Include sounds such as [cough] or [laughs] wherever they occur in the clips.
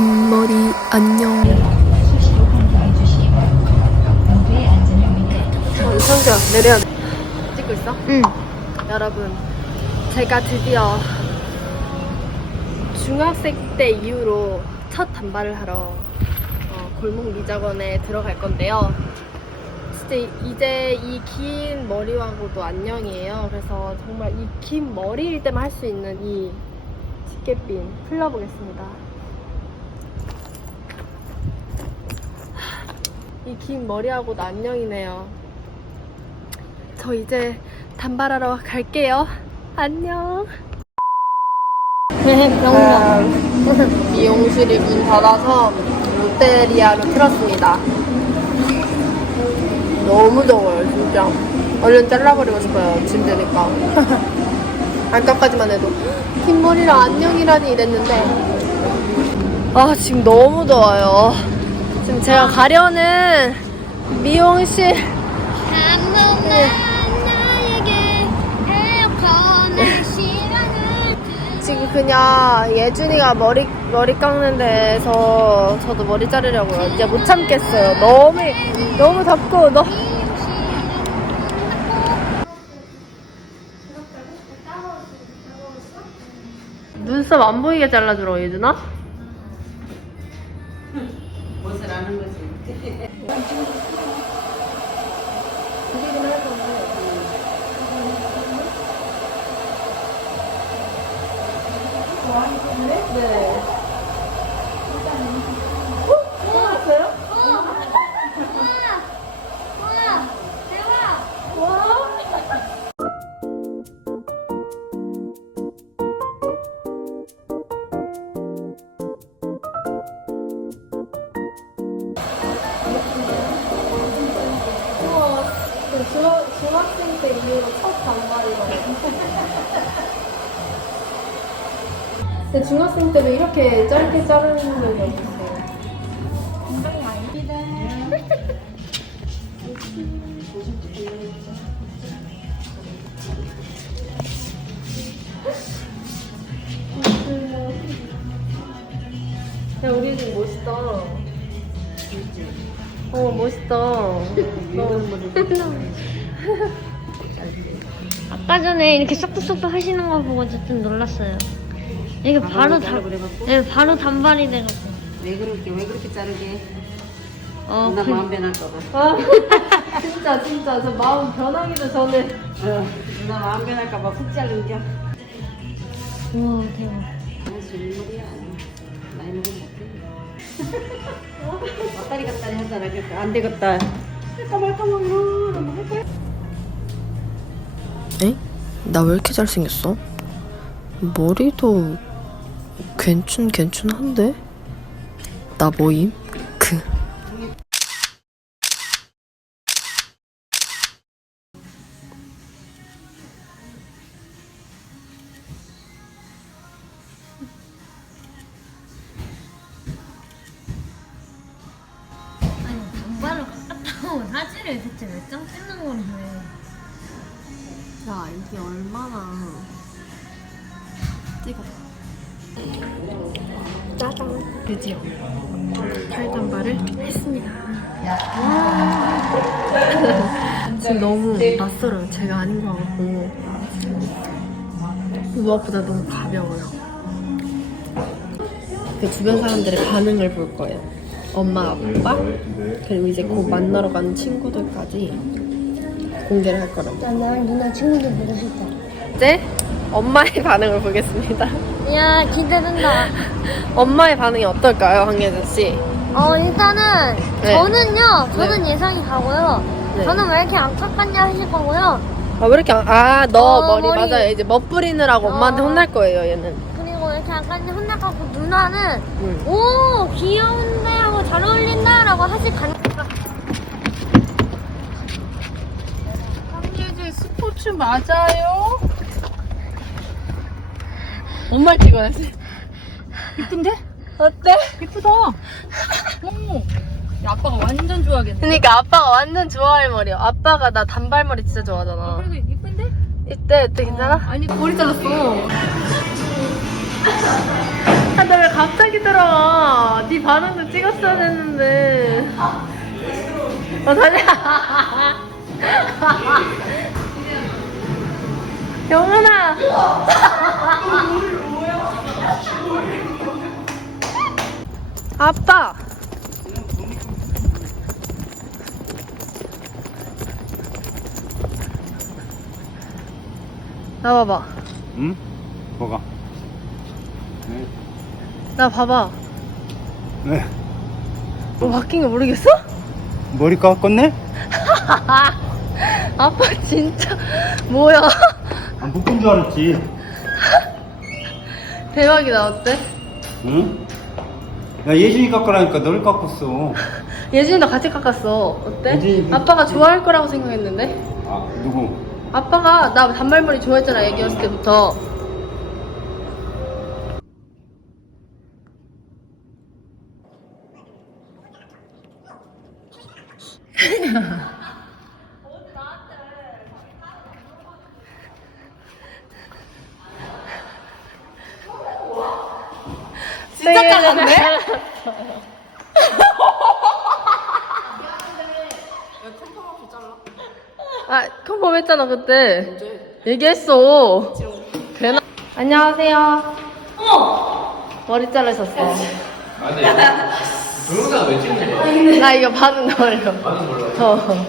긴 머리 안녕. 성규야 내려야 돼. 찍고 있어? 응. 여러분, 제가 드디어 중학생 때 이후로 첫 단발을 하러 어, 골목 미작원에 들어갈 건데요. 이제 이 긴 머리하고도 안녕이에요. 그래서 정말 이 긴 머리일 때만 할 수 있는 이 집게핀 풀러보겠습니다. 이 긴 머리하고도 안녕이네요. 저 이제 단발하러 갈게요. 안녕. 미용실이 문 닫아서 롯데리아로 틀었습니다. 너무 더워요, 진짜. 얼른 잘라버리고 싶어요, 짐 되니까. 아까까지만 [laughs] 해도 긴 머리랑 안녕이라니 이랬는데 아 지금 너무 더워요. 지금 제가 가려는 미용실 지금 그냥 예준이가 머리 머리 깎는 데서 저도 머리 자르려고요. 이제 못 참겠어요. 너무 너무 덥고 너. 눈썹 안 보이게 잘라주러 예준아? 네. 중 중학생 때 이후로 첫 단발이거든요. 근데 중학생 때도 이렇게 짧게 자르는 적이 없었어요. 야, 우리 집 멋있다. 어, 멋있다. [laughs] 아까 전에 이렇게 쏙쏙쏙 하시는 거 보고 저좀 놀랐어요. 이게 바로 다, 네, 바로 단발이 돼가지고. 왜 그렇게 왜 그렇게 자르게? 어, 나 그, 마음 변할까봐. 아, [laughs] 진짜, 진짜. 저 마음 변하기도 전에. 어, 나 마음 변할까봐 푹 자른 겨. 우와 대박. 아, 술물이야. 나이 먹으면. 왔다리 갔다리 하잖아. 그러니까 안 되겠다. 할까 말까 말까. 너무 할 거야. 에? 나 왜 이렇게 잘생겼어? 머리도 괜춘 괜춘한데? 나 뭐임? 사진을 대체 몇 장 찍는 건데. 야, 이게 얼마나. 찍어. 짜잔. 드디어 팔단발을 했습니다. 지금 너무 낯설어요. 제가 아닌 것 같고. 무엇보다 너무 가벼워요. 그 주변 사람들의 반응을 볼 거예요. 엄마, 아빠, 그리고 이제 곧 만나러 가는 친구들까지 공개를 할 거라고. 나랑 누나 친구들 보고 싶다. 이제 엄마의 [laughs] 반응을 보겠습니다. 야 기대된다. [laughs] 엄마의 반응이 어떨까요, 황예진 씨? 어 일단은 네. 저는요 저는 예상이 가고요. 네. 저는 왜 이렇게 안 깎았냐 하실 거고요. 아, 왜 이렇게, 안- 아, 너 어, 머리, 머리. 맞아요. 이제 멋부리느라고 엄마한테 어. 혼날 거예요, 얘는. 깎냐 혼나가고 누나는 응. 오 귀여운데 하고 잘 어울린다 라고 하실 가능성. 황예진 스포츠 맞아요? 엄마 찍어야지. 이쁜데? 어때? 이쁘다. 오. 야, 아빠가 완전 좋아하겠네. 그니까 아빠가 완전 좋아할 머리야. 아빠가 나 단발머리 진짜 좋아하잖아. 그래도 이쁜데? 이때, 이때 괜찮아? 아니, 머리 잘랐어. [laughs] 아, 나 왜 갑자기 들어와? 네 반응도 찍었어야 됐는데. 어, 다시. [laughs] 영훈아! [laughs] 아빠! 나 봐봐. 응? 뭐가? 네. 나 봐봐. 네. 뭐 바뀐 거 모르겠어? 머리 깎았네? [laughs] 아빠 진짜 뭐야? 안 묶은 줄 알았지. [laughs] 대박이다 어때? 응? 야, 예준이 깎으라니까 널 깎았어. [laughs] 예준이도 같이 깎았어. 어때? 예준이- 아빠가 좋아할 거라고 생각했는데? 아, 누구? 아빠가 나 단발머리 좋아했잖아 애기였을 때부터. 진짜 작았네? 아, 컨펌 했잖아, 그때. 얘기했어. 되나? 안녕하세요. 어머! 머리 자르셨어. 아니 동영상 왜 찍는 거야? 나 이거 반응 넣으려. 나는 몰라. 어.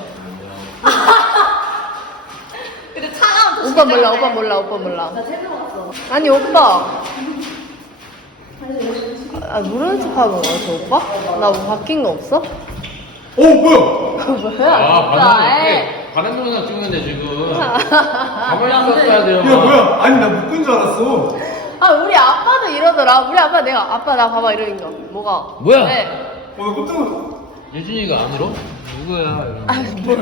근데 차가운 오빠 몰라, 오빠 몰라, 오빠 몰라. 아니, 오빠. 아, 모르는 척 하는 거야, 저 오빠? 나 뭐 바뀐 거 없어? 어, 뭐야? [laughs] 뭐야? 아 반응. 반응 동영상 찍는데 지금 가만히 있었어야 돼요. 야, 뭐야? 아니, 나 묶은 줄 알았어. 아, 우리 아빠도 이러더라. 우리 아빠 내가, 아빠 나 봐봐, 이러는 거. 뭐가? 뭐야? 네. 어, 나 깜짝 놀랐어. 예준이가 안 울어? 누구야? 이러면. 아, 뭐,